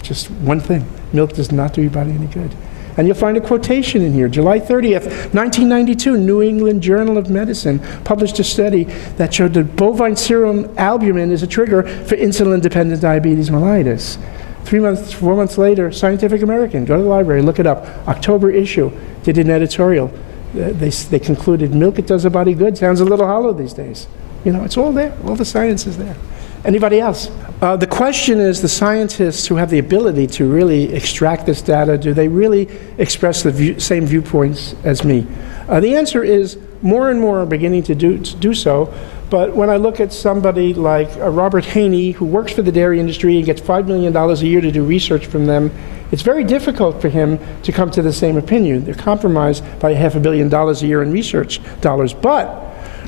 just one thing: milk does not do your body any good. And you'll find a quotation in here. July 30th, 1992, New England Journal of Medicine published a study that showed that bovine serum albumin is a trigger for insulin-dependent diabetes mellitus. 4 months later, Scientific American, go to the library, look it up. October issue, did an editorial. They concluded milk, it does the body good. Sounds a little hollow these days. You know, it's all there. All the science is there. Anybody else? The question is, the scientists who have the ability to really extract this data, do they really express the same viewpoints as me? The answer is more and more are beginning to do so. But when I look at somebody like Robert Haney, who works for the dairy industry and gets $5 million a year to do research from them, it's very difficult for him to come to the same opinion. They're compromised by $500 million a year in research dollars. But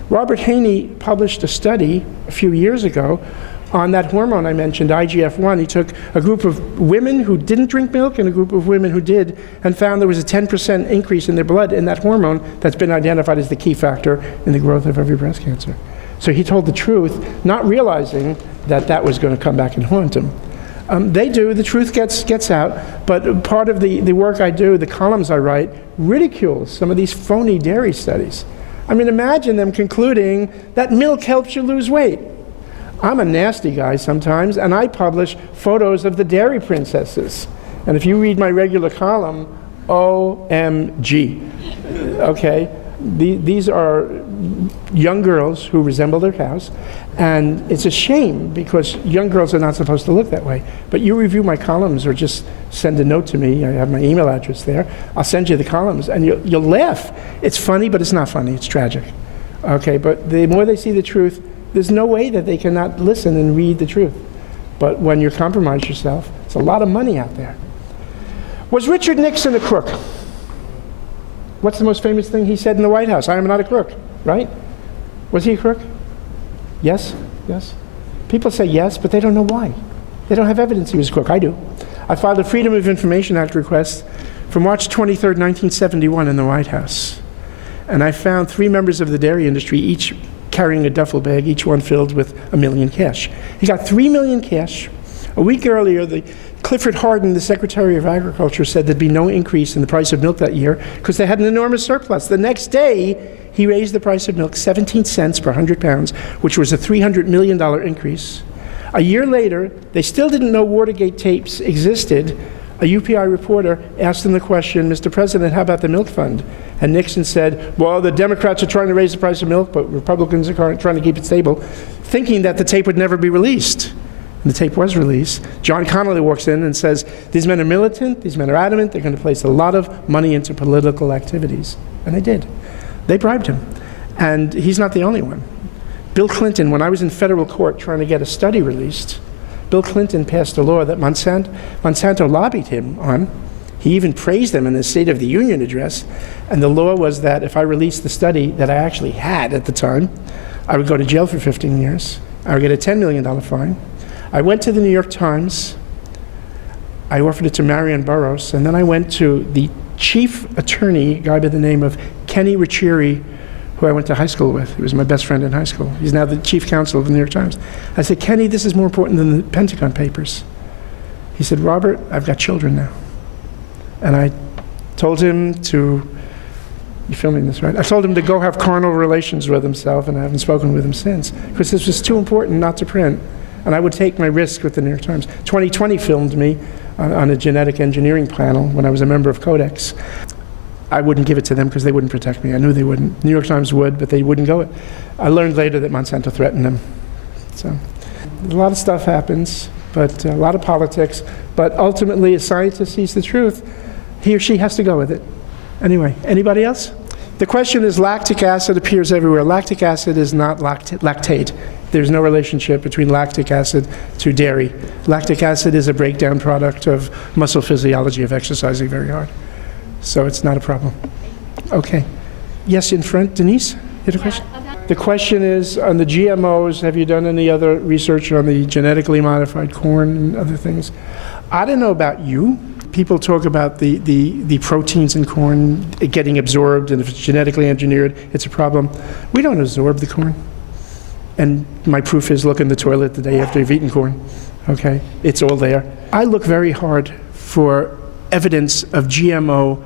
Robert Haney published a study a few years ago on that hormone I mentioned, IGF-1. He took a group of women who didn't drink milk and a group of women who did, and found there was a 10% increase in their blood in that hormone that's been identified as the key factor in the growth of every breast cancer. So he told the truth, not realizing that that was going to come back and haunt him. The truth gets out, but part of the work I do, the columns I write, ridicules some of these phony dairy studies. I mean, imagine them concluding that milk helps you lose weight. I'm a nasty guy sometimes, and I publish photos of the dairy princesses. And if you read my regular column, OMG, okay? These are young girls who resemble their cows, and it's a shame because young girls are not supposed to look that way. But you review my columns or just send a note to me. I have my email address there. I'll send you the columns, and you'll laugh. It's funny, but it's not funny. It's tragic. Okay, but the more they see the truth, there's no way that they cannot listen and read the truth. But when you compromise yourself, it's a lot of money out there. Was Richard Nixon a crook? What's the most famous thing he said in the White House? I am not a crook, right? Was he a crook? Yes? Yes? People say yes, but they don't know why. They don't have evidence he was a crook. I do. I filed a Freedom of Information Act request for March 23rd, 1971 in the White House. And I found 3 members of the dairy industry, each carrying a duffel bag, each one filled with $1 million cash. He got $3 million cash. A week earlier, Clifford Hardin, the Secretary of Agriculture, said there'd be no increase in the price of milk that year because they had an enormous surplus. The next day, he raised the price of milk 17 cents per 100 pounds, which was a $300 million increase. A year later, they still didn't know Watergate tapes existed. A UPI reporter asked him the question, Mr. President, how about the milk fund? And Nixon said, well, the Democrats are trying to raise the price of milk, but Republicans are trying to keep it stable, thinking that the tape would never be released. And the tape was released. John Connolly walks in and says, these men are militant, these men are adamant, they're going to place a lot of money into political activities. And they did. They bribed him. And he's not the only one. Bill Clinton, when I was in federal court trying to get a study released, Bill Clinton passed a law that Monsanto lobbied him on. He even praised them in the State of the Union address. And the law was that if I released the study that I actually had at the time, I would go to jail for 15 years. I would get a $10 million fine. I went to the New York Times. I offered it to Marion Burroughs. And then I went to the chief attorney, a guy by the name of Kenney Ruggieri, who I went to high school with. He was my best friend in high school. He's now the chief counsel of the New York Times. I said, Kenny, this is more important than the Pentagon Papers. He said, Robert, I've got children now. And I told him to, you're filming this, right? I told him to go have carnal relations with himself, and I haven't spoken with him since, because this was too important not to print. And I would take my risk with the New York Times. 2020 filmed me on a genetic engineering panel when I was a member of Codex. I wouldn't give it to them because they wouldn't protect me. I knew they wouldn't. New York Times would, but they wouldn't go it. I learned later that Monsanto threatened them. So a lot of stuff happens, but a lot of politics. But ultimately, a scientist sees the truth. He or she has to go with it. Anyway, anybody else? The question is, lactic acid appears everywhere. Lactic acid is not lactate. There's no relationship between lactic acid to dairy. Lactic acid is a breakdown product of muscle physiology of exercising very hard. So it's not a problem. Okay. Yes, in front. Denise, you had a question? The question is, on the GMOs, have you done any other research on the genetically modified corn and other things? I don't know about you. People talk about the proteins in corn getting absorbed, and if it's genetically engineered, it's a problem. We don't absorb the corn. And my proof is, look in the toilet the day after you've eaten corn. Okay? It's all there. I look very hard for evidence of GMO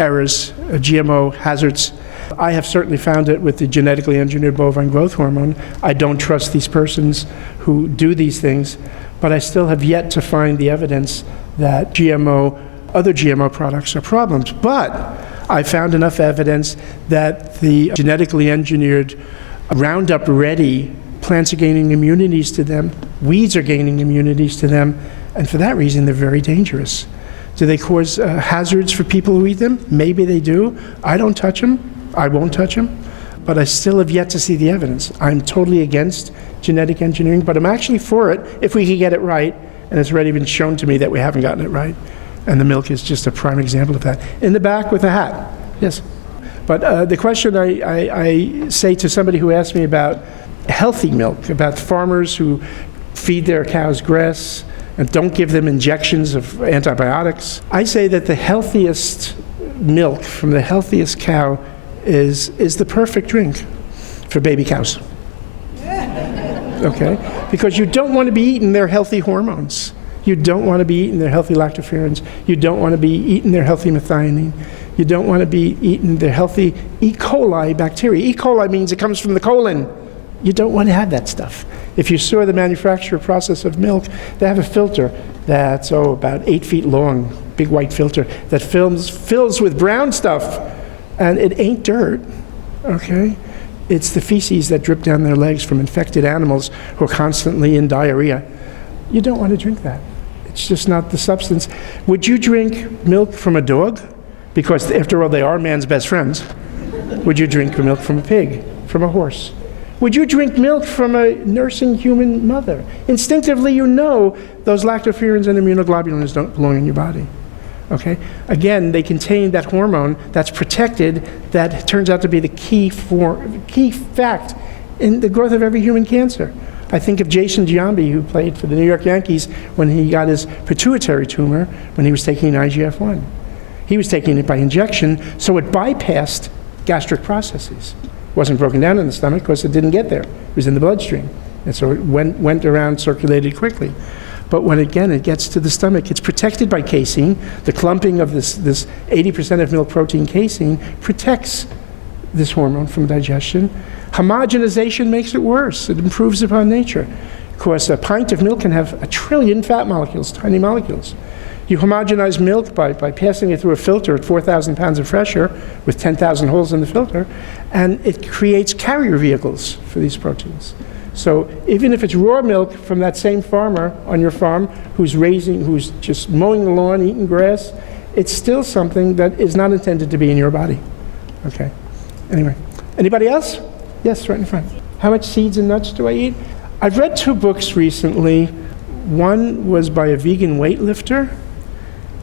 errors, GMO hazards. I have certainly found it with the genetically engineered bovine growth hormone. I don't trust these persons who do these things, but I still have yet to find the evidence that other GMO products are problems. But I found enough evidence that the genetically engineered Roundup Ready plants are gaining immunities to them, weeds are gaining immunities to them, and for that reason they're very dangerous. Do they cause hazards for people who eat them? Maybe they do. I don't touch them. I won't touch them. But I still have yet to see the evidence. I'm totally against genetic engineering, but I'm actually for it if we can get it right. And it's already been shown to me that we haven't gotten it right. And the milk is just a prime example of that. In the back with a hat. Yes. But the question I say to somebody who asked me about healthy milk, about farmers who feed their cows grass, and don't give them injections of antibiotics. I say that the healthiest milk from the healthiest cow is the perfect drink for baby cows. Okay? Because you don't want to be eating their healthy hormones. You don't want to be eating their healthy lactoferrins. You don't want to be eating their healthy methionine. You don't want to be eating their healthy E. coli bacteria. E. coli means it comes from the colon. You don't want to have that stuff. If you saw the manufacture process of milk, they have a filter that's, about 8 feet long, big white filter, that fills with brown stuff. And it ain't dirt, okay? It's the feces that drip down their legs from infected animals who are constantly in diarrhea. You don't want to drink that. It's just not the substance. Would you drink milk from a dog? Because after all, they are man's best friends. Would you drink milk from a pig, from a horse? Would you drink milk from a nursing human mother? Instinctively, you know those lactoferrins and immunoglobulins don't belong in your body. Okay? Again, they contain that hormone that's protected that turns out to be the key fact in the growth of every human cancer. I think of Jason Giambi, who played for the New York Yankees when he got his pituitary tumor when he was taking IGF-1. He was taking it by injection, so it bypassed gastric processes. It wasn't broken down in the stomach because it didn't get there. It was in the bloodstream. And so it went around, circulated quickly. But when, again, it gets to the stomach, it's protected by casein. The clumping of this 80% of milk protein casein protects this hormone from digestion. Homogenization makes it worse. It improves upon nature. Of course, a pint of milk can have 1 trillion fat molecules, tiny molecules. You homogenize milk by passing it through a filter at 4,000 pounds of pressure with 10,000 holes in the filter, and it creates carrier vehicles for these proteins. So even if it's raw milk from that same farmer on your farm who's just mowing the lawn, eating grass, it's still something that is not intended to be in your body. Okay. Anyway, anybody else? Yes, right in front. How much seeds and nuts do I eat? I've read 2 books recently. One was by a vegan weightlifter,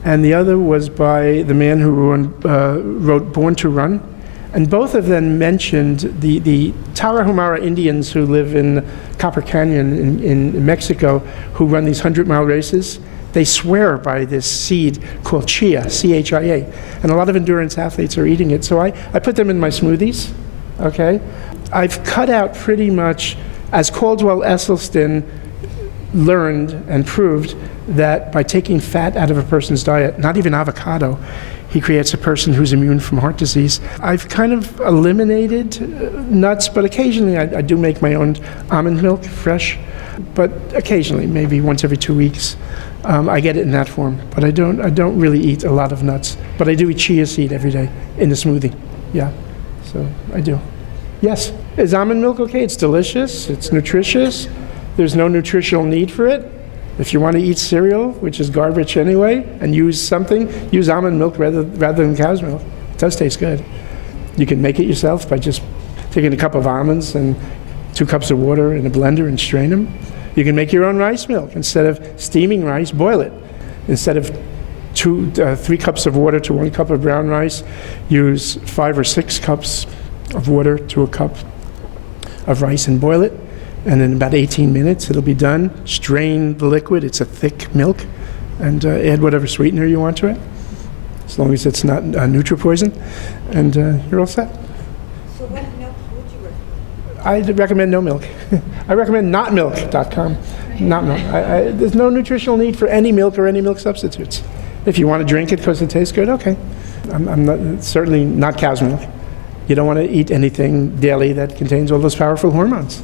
and the other was by the man who wrote Born to Run. And both of them mentioned the Tarahumara Indians who live in Copper Canyon in Mexico, who run these 100-mile races. They swear by this seed called chia, C-H-I-A. And a lot of endurance athletes are eating it. So I put them in my smoothies, okay? I've cut out pretty much, as Caldwell Esselstyn learned and proved, that by taking fat out of a person's diet, not even avocado, he creates a person who's immune from heart disease. I've kind of eliminated nuts, but occasionally I do make my own almond milk, fresh. But occasionally, maybe once every 2 weeks, I get it in that form. But I don't really eat a lot of nuts. But I do eat chia seed every day in a smoothie. Yeah, so I do. Yes, is almond milk okay? It's delicious, it's nutritious. There's no nutritional need for it. If you want to eat cereal, which is garbage anyway, and use almond milk rather than cow's milk. It does taste good. You can make it yourself by just taking a cup of almonds and 2 cups of water in a blender and strain them. You can make your own rice milk. Instead of steaming rice, boil it. Instead of 3 cups of water to 1 cup of brown rice, use 5 or 6 cups of water to a cup of rice and boil it. And in about 18 minutes, it'll be done. Strain the liquid. It's a thick milk. And add whatever sweetener you want to it, as long as it's not NutriPoison. And you're all set. So what milk would you recommend? I'd recommend no milk. I recommend notmilk.com. Not milk. There's no nutritional need for any milk or any milk substitutes. If you want to drink it because it tastes good, okay. I'm certainly not cow's milk. You don't want to eat anything daily that contains all those powerful hormones.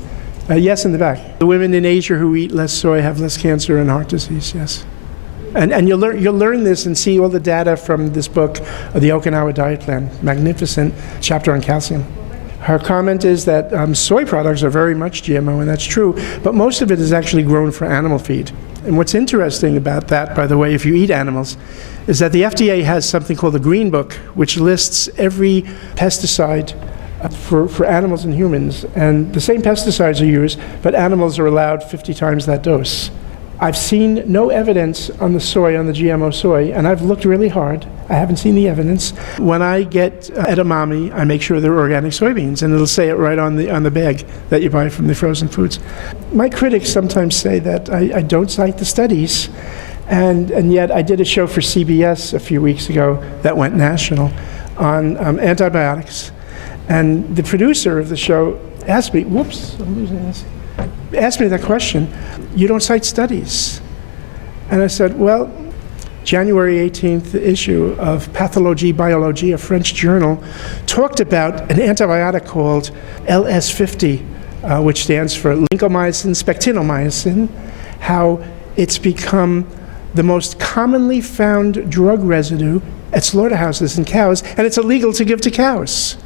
Yes, in the back. The women in Asia who eat less soy have less cancer and heart disease, yes. And you'll learn this and see all the data from this book, The Okinawa Diet Plan. Magnificent chapter on calcium. Her comment is that soy products are very much GMO, and that's true, but most of it is actually grown for animal feed. And what's interesting about that, by the way, if you eat animals, is that the FDA has something called the Green Book, which lists every pesticide for animals and humans, and the same pesticides are used, but animals are allowed 50 times that dose. I've seen no evidence on the soy, on the GMO soy, and I've looked really hard. I haven't seen the evidence. When I get edamame, I make sure they're organic soybeans, and it'll say it right on the bag that you buy from the frozen foods. My critics sometimes say that I don't cite the studies, and yet I did a show for CBS a few weeks ago that went national on antibiotics. And the producer of the show asked me, whoops, I'm losing this, asked me that question, you don't cite studies. And I said, well, January 18th issue of Pathologie Biologie, a French journal, talked about an antibiotic called LS50, which stands for lincomycin spectinomycin, how it's become the most commonly found drug residue at slaughterhouses in cows, and it's illegal to give to cows.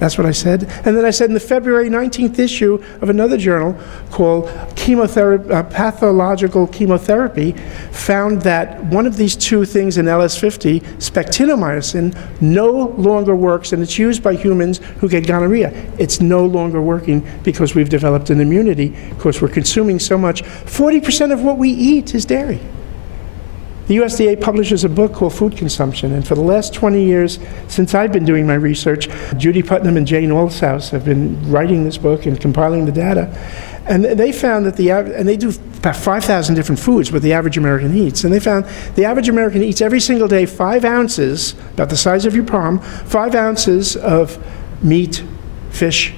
That's what I said. And then I said in the February 19th issue of another journal called Pathological Chemotherapy, found that one of these two things in LS50, spectinomycin, no longer works, and it's used by humans who get gonorrhea. It's no longer working because we've developed an immunity, because we're consuming so much. 40% of what we eat is dairy. The USDA publishes a book called Food Consumption, and for the last 20 years, since I've been doing my research, Judy Putnam and Jane Olshouse have been writing this book and compiling the data, and they found that and they do about 5,000 different foods what the average American eats, and they found the average American eats every single day 5 ounces, about the size of your palm, 5 ounces of meat, fish,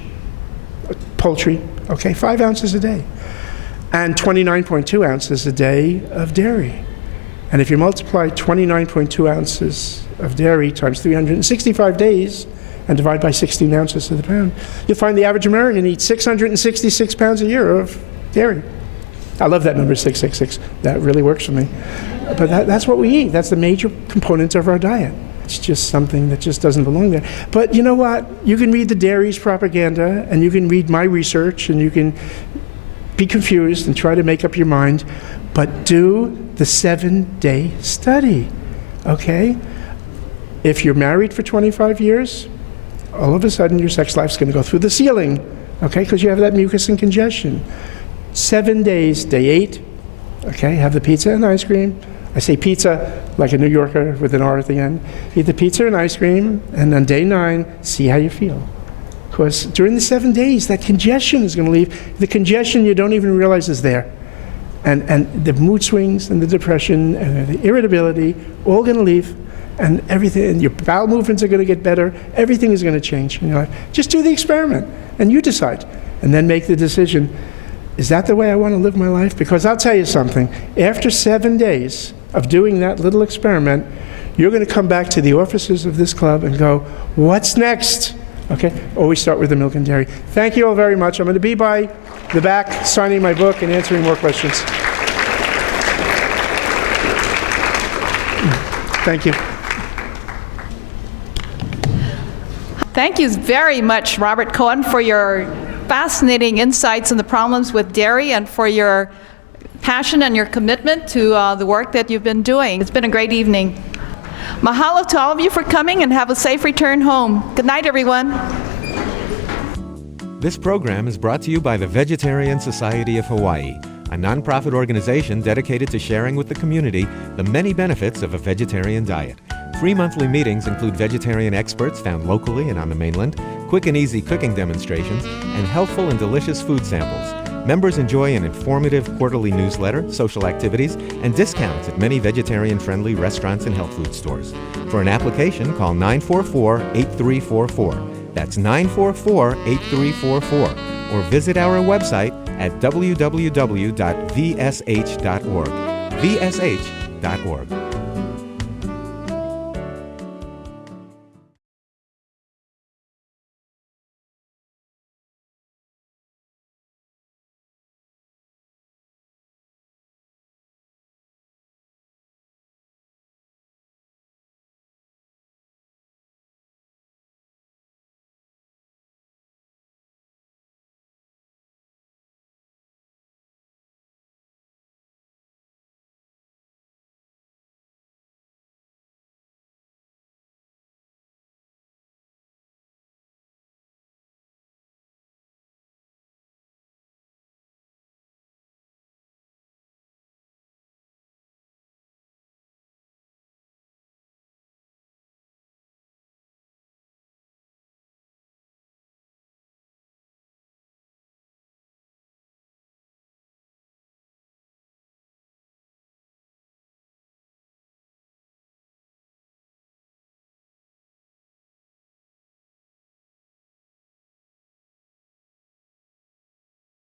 poultry, okay, 5 ounces a day, and 29.2 ounces a day of dairy. And if you multiply 29.2 ounces of dairy times 365 days and divide by 16 ounces to the pound, you'll find the average American eats 666 pounds a year of dairy. I love that number, 666. That really works for me. But that's what we eat. That's the major component of our diet. It's just something that just doesn't belong there. But you know what? You can read the dairy's propaganda, and you can read my research, and you can be confused and try to make up your mind. But do the 7-day study, okay? If you're married for 25 years, all of a sudden your sex life's going to go through the ceiling, okay? Because you have that mucus and congestion. 7 days, day 8, okay? Have the pizza and ice cream. I say pizza like a New Yorker with an R at the end. Eat the pizza and ice cream, and on day 9, see how you feel. Because during the 7 days, that congestion is going to leave. The congestion you don't even realize is there. And the mood swings and the depression and the irritability, all going to leave, and everything, and your bowel movements are going to get better. Everything is going to change in your life. Just do the experiment, and you decide, and then make the decision. Is that the way I want to live my life? Because I'll tell you something. After 7 days of doing that little experiment, you're going to come back to the offices of this club and go, what's next? Okay, always start with the milk and dairy. Thank you all very much. I'm going to be by the back signing my book and answering more questions. Thank you. Thank you very much, Robert Cohen, for your fascinating insights on the problems with dairy and for your passion and your commitment to the work that you've been doing. It's been a great evening. Mahalo to all of you for coming, and have a safe return home. Good night, everyone. This program is brought to you by the Vegetarian Society of Hawaii, a nonprofit organization dedicated to sharing with the community the many benefits of a vegetarian diet. Free monthly meetings include vegetarian experts found locally and on the mainland, quick and easy cooking demonstrations, and healthful and delicious food samples. Members enjoy an informative quarterly newsletter, social activities, and discounts at many vegetarian-friendly restaurants and health food stores. For an application, call 944-8344. That's 944-8344. Or visit our website at www.vsh.org. vsh.org.